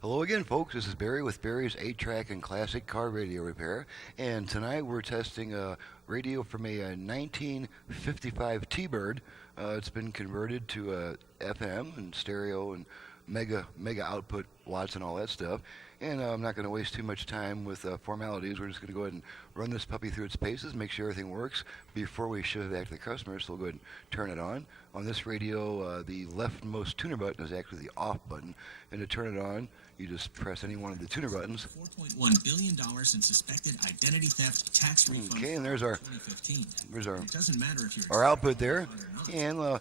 Hello again, folks. This is Barry with Barry's 8-track and classic car radio repair. And tonight we're testing a radio from a 1955 T-Bird. It's been converted to FM and stereo and mega output watts and all that stuff. And I'm not going to waste too much time with formalities. We're just going to go ahead and run this puppy through its paces, make sure everything works before we ship it back to the customer. So we'll go ahead and turn it on. On this radio, the leftmost tuner button is actually the off button. And to turn it on, you just press any one of the tuner buttons. $4.1 billion in suspected identity theft tax refund. Okay, and there's our It doesn't matter if you're our output there. And we're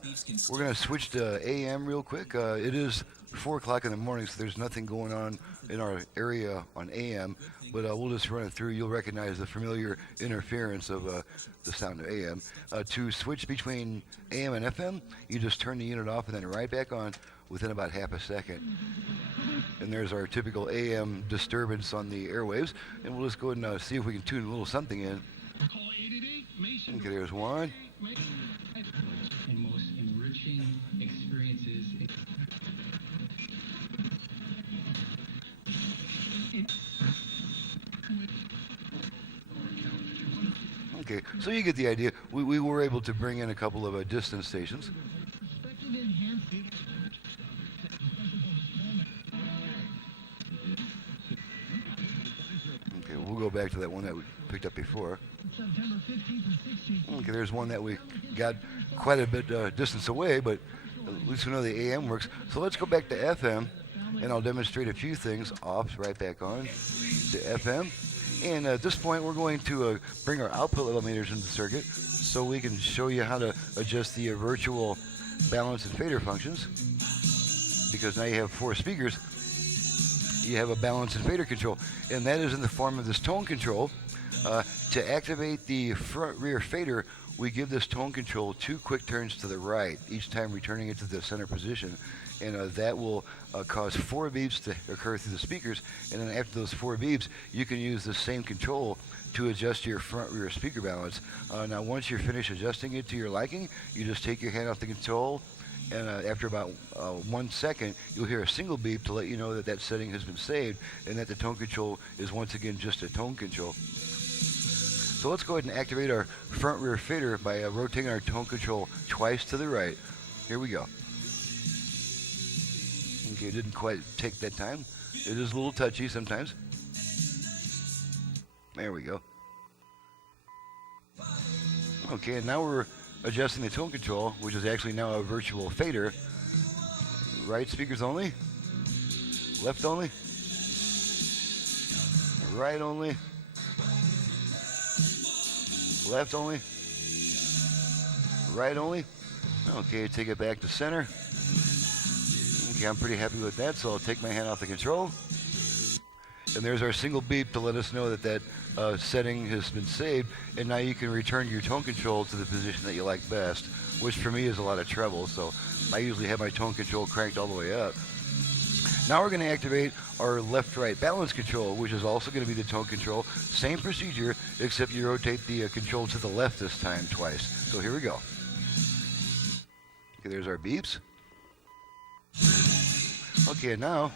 going to switch to AM real quick. It is 4 o'clock in the morning, so there's nothing going on in our area on AM, but we'll just run it through. You'll recognize the familiar interference of the sound of AM. To switch between AM and FM, you just turn the unit off and then right back on within about half a second. And there's our typical AM disturbance on the airwaves, and we'll just go ahead and see if we can tune a little something in. Okay, there's one. And most enriching experiences. Okay, so you get the idea. We were able to bring in a couple of distance stations. Okay, we'll go back to that one that we picked up before. Okay, there's one that we got quite a bit distance away, but at least we know the AM works. So let's go back to FM, and I'll demonstrate a few things. Off, right back on to FM. And at this point, we're going to bring our output level meters into the circuit so we can show you how to adjust the virtual balance and fader functions. Because now you have 4 speakers, you have a balance and fader control, and that is in the form of this tone control. To activate the front rear fader, we give this tone control 2 quick turns to the right, each time returning it to the center position. And that will cause 4 beeps to occur through the speakers. And then after those 4 beeps, you can use the same control to adjust your front rear speaker balance. Now, once you're finished adjusting it to your liking, you just take your hand off the control, and after about 1 second, you'll hear a single beep to let you know that that setting has been saved and that the tone control is once again just a tone control. So let's go ahead and activate our front rear fader by rotating our tone control twice to the right. Here we go. Okay, it didn't quite take that time. It is a little touchy sometimes. There we go. Okay, and now we're adjusting the tone control, which is actually now a virtual fader. Right speakers only. Left only. Right only. Left only. Right only. Okay, take it back to center. Okay, I'm pretty happy with that, so I'll take my hand off the control. And there's our single beep to let us know that that setting has been saved, and now you can return your tone control to the position that you like best, which for me is a lot of treble, so I usually have my tone control cranked all the way up. Now we're going to activate our left-right balance control, which is also going to be the tone control. Same procedure, except you rotate the control to the left this time twice. So here we go. Okay, there's our beeps. Okay, and now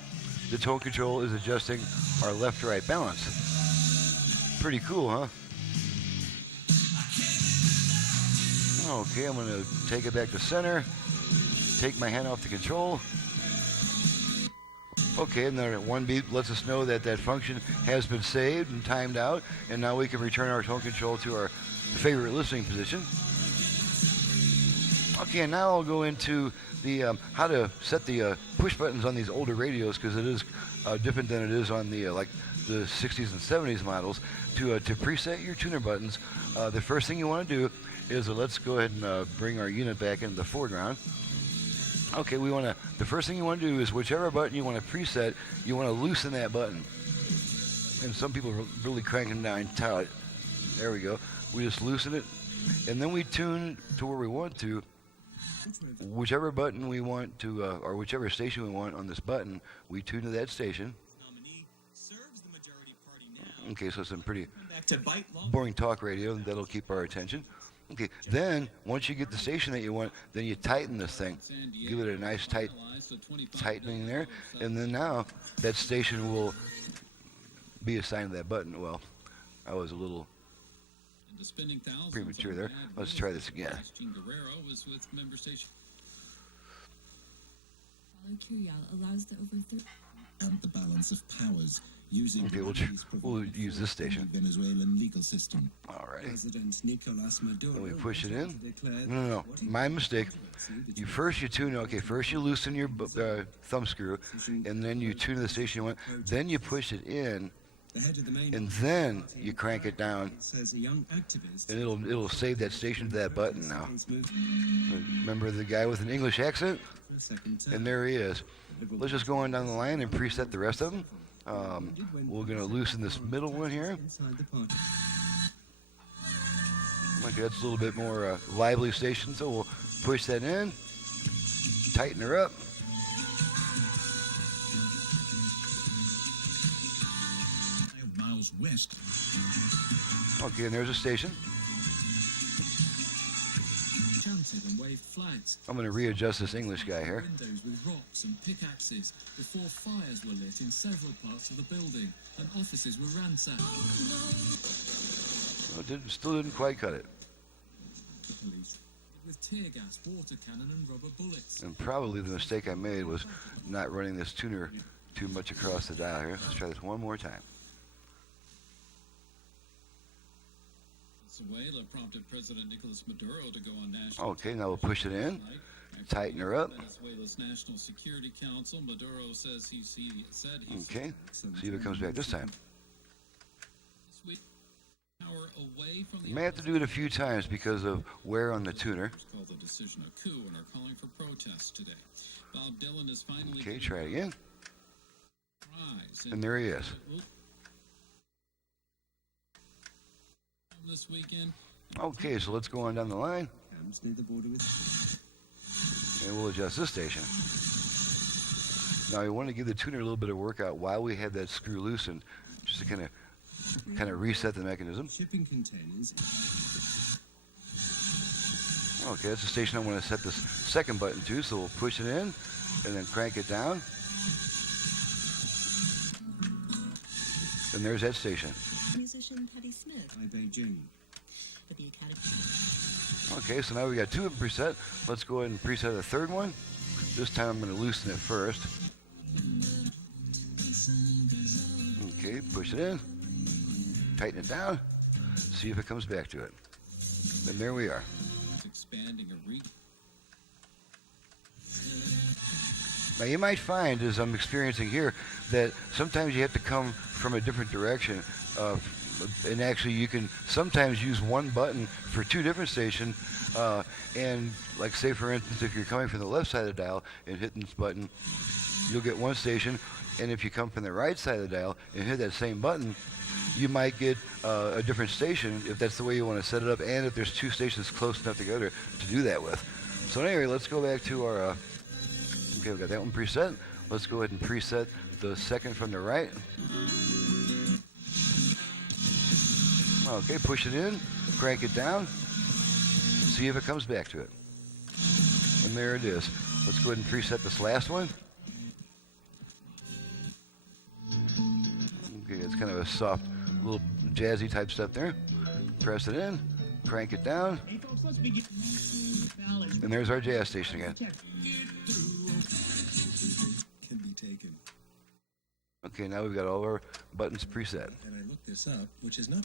the tone control is adjusting our left-right balance. Pretty cool, huh? Okay, I'm going to take it back to center, take my hand off the control. Okay, and then 1 beep lets us know that that function has been saved and timed out, and now we can return our tone control to our favorite listening position. Okay, and now I'll go into the how to set the push buttons on these older radios, because it is different than it is on the like the 60s and 70s models. To preset your tuner buttons, the first thing you want to do is let's go ahead and bring our unit back into the foreground. Okay, the first thing you want to do is whichever button you want to preset, you want to loosen that button. And some people really crank them down tight. There we go. We just loosen it, and then we tune to where we want to. Whichever button we want to, or whichever station we want on this button, we tune to that station. Okay, so some pretty boring talk radio that'll keep our attention. Okay, then once you get the station that you want, then you tighten this thing. Give it a nice tight tightening there, and then now that station will be assigned to that button. Well, I was a little premature there. Let's try this again. Curial allows the over And the balance of powers using Okay, we'll use this station. Venezuelan legal system. Alrighty. President Nicolas Maduro. Then we push it in. No. My mistake. First you tune. Okay, first you loosen your thumb screw, and then you tune the station you want. Then you push it in, and then you crank it down, and it'll save that station to that button now. Remember the guy with an English accent? And there he is. Let's just go on down the line and preset the rest of them. We're going to loosen this middle one here. Okay, that's a little bit more lively station, so we'll push that in, tighten her up. 5 miles west. Okay, and there's a station. Chanted and waved flags. I'm going to readjust this English guy here. Windows with rocks and pickaxes before fires were lit in several parts of the building and offices were ransacked. Well, still didn't quite cut it. Police with tear gas, water cannon, and rubber bullets. And probably the mistake I made was not running this tuner too much across the dial here. Let's try this one more time. Venezuela prompted President Nicolas Maduro to go on national. Okay, now we'll push it in, tighten her up. Venezuela's National Security Council. Maduro says he said he Okay, see if it comes back this time. Power away from the You may have to do it a few times because of wear on the tuner. call the decision a coup and are calling for protests today. Bob Dylan is finally Okay, try it again. prize And there he is. This weekend. Okay, so let's go on down the line, Camps near the border with. and we'll adjust this station. Now, you want to give the tuner a little bit of workout while we have that screw loosened, just to kind of reset the mechanism. Shipping containers. Okay, that's the station I want to set this second button to, so we'll push it in, and then crank it down. And there's that station. musician Patti Smith By Beijing. for the Academy. Okay, so now we got two of them preset. Let's go ahead and preset the third one. This time I'm going to loosen it first. Okay, push it in. Tighten it down. See if it comes back to it. And there we are. Expanding a reach. Now you might find, as I'm experiencing here, that sometimes you have to come from a different direction. And actually you can sometimes use one button for two different stations. And like say for instance, if you're coming from the left side of the dial and hitting this button, you'll get one station. And if you come from the right side of the dial and hit that same button, you might get a different station if that's the way you want to set it up, and if there's two stations close enough together to do that with. So anyway, let's go back to our, okay, we got that one preset. Let's go ahead and preset the second from the right. Okay, push it in, crank it down, see if it comes back to it. And there it is. Let's go ahead and preset this last one. Okay, it's kind of a soft, little jazzy type stuff there. Press it in, crank it down, and there's our jazz station again. Can be taken. Okay, now we've got all our buttons preset. And I looked this up, which is not.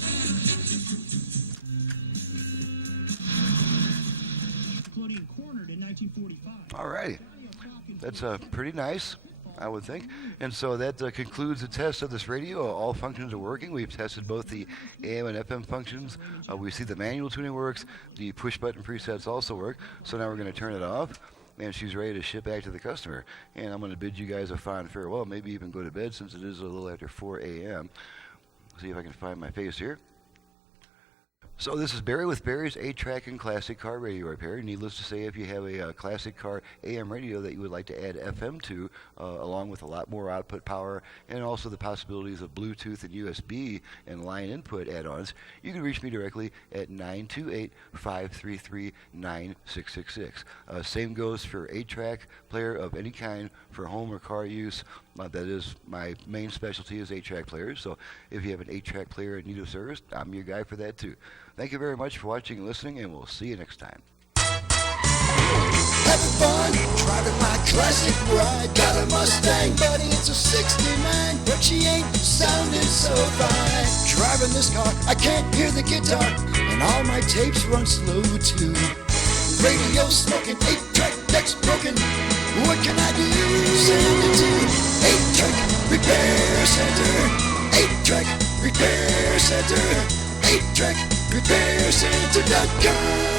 Nickelodeon cornered in 1945. Alrighty, that's pretty nice, I would think. And so that concludes the test of this radio. All functions are working. We've tested both the AM and FM functions. We see the manual tuning works. The push button presets also work. So now we're going to turn it off, and she's ready to ship back to the customer. And I'm going to bid you guys a fond farewell, maybe even go to bed since it is a little after 4 a.m. See if I can find my face here. So this is Barry with Barry's 8-Track and Classic Car Radio Repair. Needless to say, if you have a classic car AM radio that you would like to add FM to, along with a lot more output power and also the possibilities of Bluetooth and USB and line input add-ons, you can reach me directly at 928-533-9666. Same goes for 8-Track player of any kind for home or car use. That is my main specialty is 8-Track players. So if you have an 8-Track player in need of service, I'm your guy for that too. Thank you very much for watching and listening, and we'll see you next time. Having fun, driving my classic ride. Got a Mustang, buddy, it's a 69, but she ain't sounding so fine. Driving this car, I can't hear the guitar, and all my tapes run slow too. Radio smoking, 8-track deck's broken. What can I do? Send it to 8-Track Repair Center. 8-Track Repair Center. 8-Track Repair Center.com.